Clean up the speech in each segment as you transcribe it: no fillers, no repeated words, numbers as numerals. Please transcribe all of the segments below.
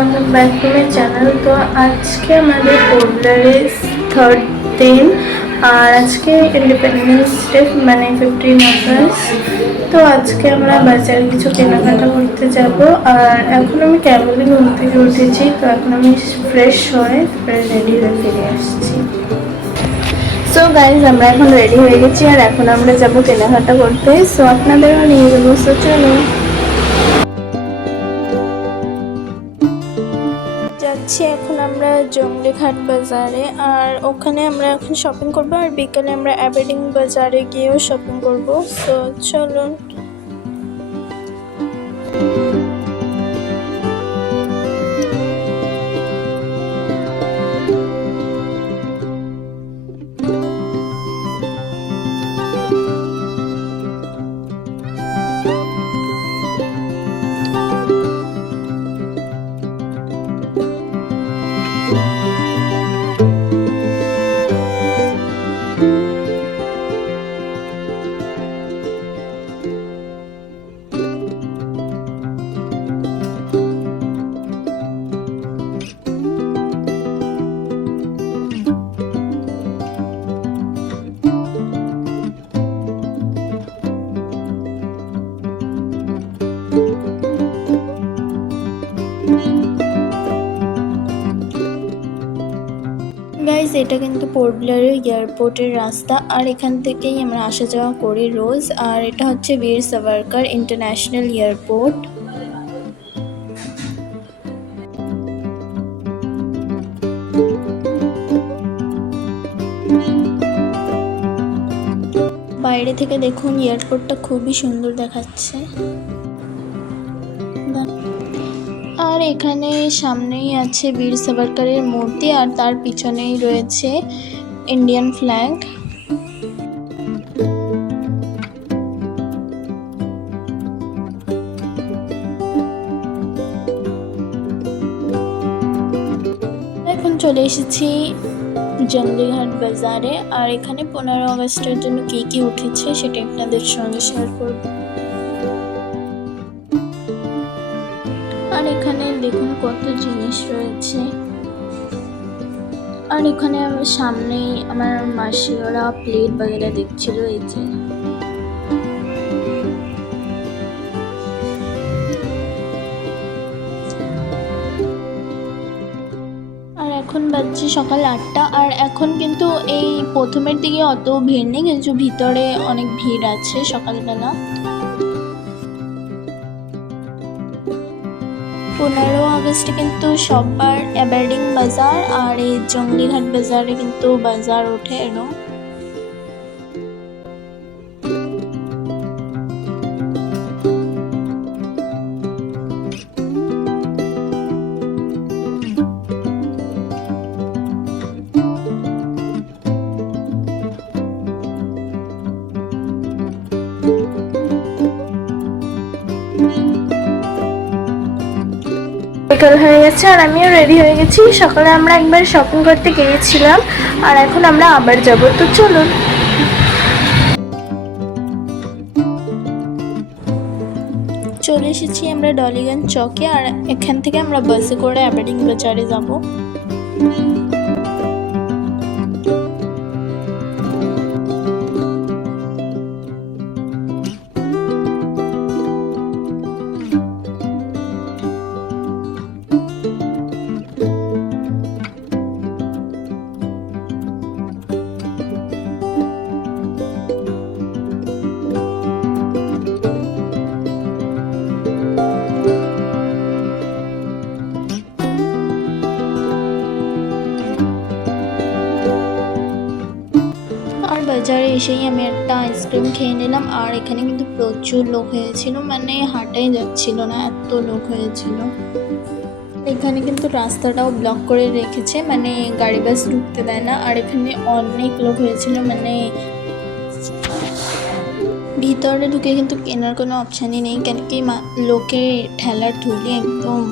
Welcome back to my channel. তো আজকে আমাদের পপুলারের থার্ড দিন, আর আজকে ইন্ডিপেন্ডেন্স ডে মানে 15 আগস্ট। তো আজকে আমরা বাজারে কিছু কেনাকাটা করতে যাব। আর এখন আমি কেবলই ঘুম থেকে উঠেছি, তো এখন আমি ফ্রেশ হয়ে রেডি হয়ে ফিরে আসছি। সো গাইজ, আমরা এখন রেডি হয়ে গেছি আর এখন আমরা যাব কেনাকাটা করতে। সো আপনাদেরও নিয়ে যাবো, সো চলো। যাচ্ছি এখন আমরা জঙ্গলিঘাট বাজারে, আর ওখানে আমরা এখন শপিং করবো, আর বিকালে আমরা অ্যাবেডিং বাজারে গিয়েও শপিং করবো। সো চলুন। গাইজ, এটা কিন্তু পোর্ট ব্লেয়ারের এয়ারপোর্টের রাস্তা, আর এখান থেকেই আমরা আসা যাওয়া করি রোজ। আর এটা হচ্ছে বীর সাভারকার ইন্টারন্যাশনাল এয়ারপোর্ট। বাইরে থেকে দেখুন এয়ারপোর্টটা খুবই সুন্দর দেখাচ্ছে। আর এখানে সামনেই আছে বীর সাভারকারের মূর্তি, আর তার পিছনেই রয়েছে ইন্ডিয়ান ফ্ল্যাগ। এখন চলে এসেছি জঙ্গলিঘাট বাজারে, আর এখানে 15 আগস্টের জন্য কি কি উঠেছে সেটা আপনাদের সঙ্গে শেয়ার করব। আর এখানে দেখুন কত জিনিস রয়েছে। আর এখানে আমার সামনেই আমার মাসি ওরা প্লেট বাগেরা দেখছিল, এই যে। আর এখন বাজছে সকাল 8টা, আর এখন কিন্তু এই প্রথমের দিকে অত ভিড় নেই, কিন্তু ভিতরে অনেক ভিড় আছে সকালবেলা। 15 আগস্টে কিন্তু সববার অ্যাবেডিং বাজার আর এই জঙ্গলিঘাট বাজারে কিন্তু বাজার ওঠে এরকম। বিকাল হয়ে গেছে আর আমিও রেডি হয়ে গেছি। সকালে আমরা একবার শপিং করতে গিয়েছিলাম, আর এখন আমরা আবার যাব। তো চলুন। চলে এসেছি আমরা ডলিগঞ্জ চকে, আর এখান থেকে আমরা বাসে করে অ্যাবেডিং বাজারে যাব। বাজারে এসেই আমি একটা আইসক্রিম খেয়ে নিলাম, আর এখানে কিন্তু প্রচুর লোক হয়েছিল, মানে হাঁটাই যাচ্ছিল না, এত লোক হয়েছিল। এখানে কিন্তু রাস্তাটাও ব্লক করে রেখেছে, মানে গাড়ি বাস ঢুকতে দেয় না। আর এখানে অনেক লোক হয়েছিল, মানে ভিতরে ঢুকে কিন্তু কেনার কোনো অপশানই নেই, কেন কি লোকে ঠেলার ঠুলি একদম।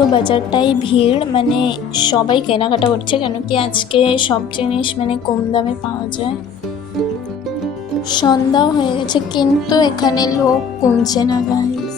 পুরো বাজারটাই ভিড়, মানে সবাই কেনাকাটা করছে, কেন কি আজকে সব জিনিস মানে কম দামে পাওয়া যায়। সন্ধ্যাও হয়ে গেছে কিন্তু এখানে লোক কমছে না গাইস।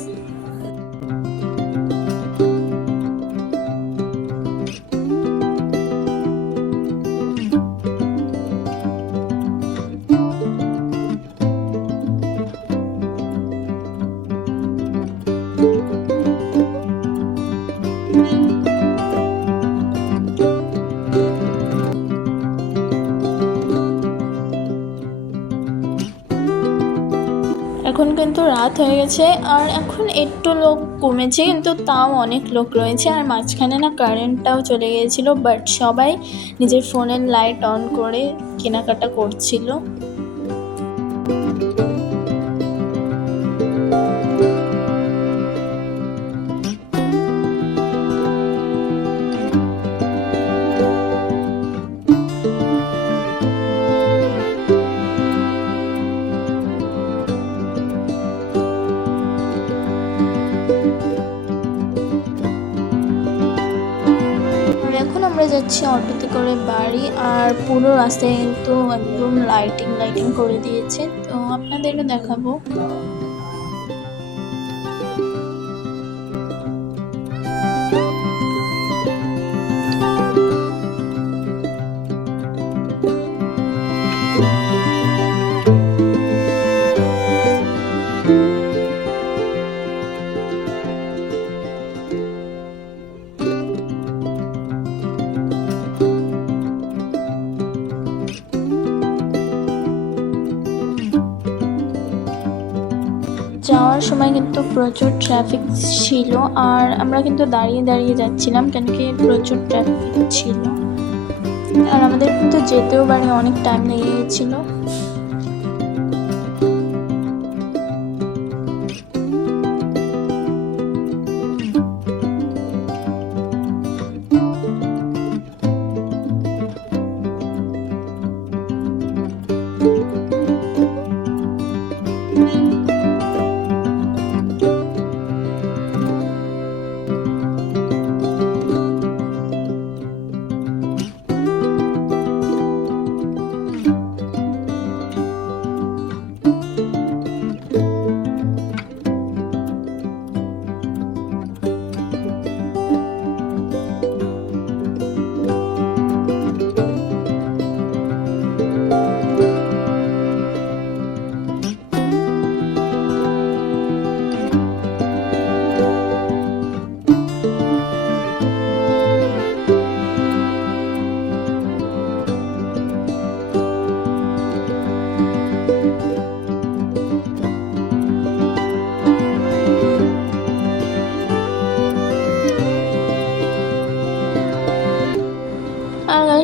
এখন কিন্তু রাত হয়ে গেছে আর এখন একটু লোক কমেছে, কিন্তু তাও অনেক লোক রয়েছে। আর মাঝখানে না কারেন্টটাও চলে গিয়েছিল, বাট সবাই নিজের ফোনের লাইট অন করে কেনাকাটা করছিল। এখন আমরা যাচ্ছি অটোতে করে বাড়ি, আর পুরো রাস্তায় কিন্তু একদম লাইটিং করে দিয়েছে, তো আপনাদেরকে দেখাবো। যাওয়ার সময় কিন্তু প্রচুর ট্রাফিক ছিল, আর আমরা কিন্তু দাঁড়িয়ে যাচ্ছিলাম কেন কি প্রচুর ট্রাফিক ছিল, আর আমাদের কিন্তু যেতেও বাড়ি অনেক টাইম লেগে গেছিলো।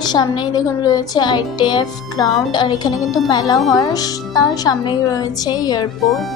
আর সামনেই দেখুন রয়েছে ITF গ্রাউন্ড, আর এখানে কিন্তু মেলা হয়, তার সামনেই রয়েছে এয়ারপোর্ট।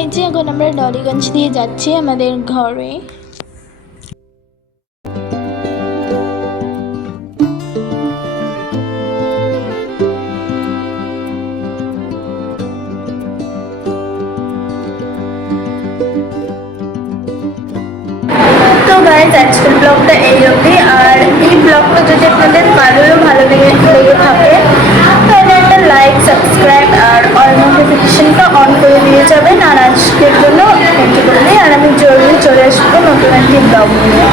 এই যে এখন আমরা ডলিগঞ্জ দিয়ে যাচ্ছি আমাদের ঘরে। তো গাইজ আজকের ব্লগটা এই অবধি, আর এই ব্লগটা যদি আপনাদের কারোরও ভালো লেগে থাকে তাহলে একটা লাইক, সাবস্ক্রাইব আর অল নোটিফিকেশনটা অন করে দিয়ে যাবেন। আর আজকের জন্য থ্যাংক ইউ বলে, আর আমি জলদি চলে আসবো নতুন একটি ব্লগ নিয়ে।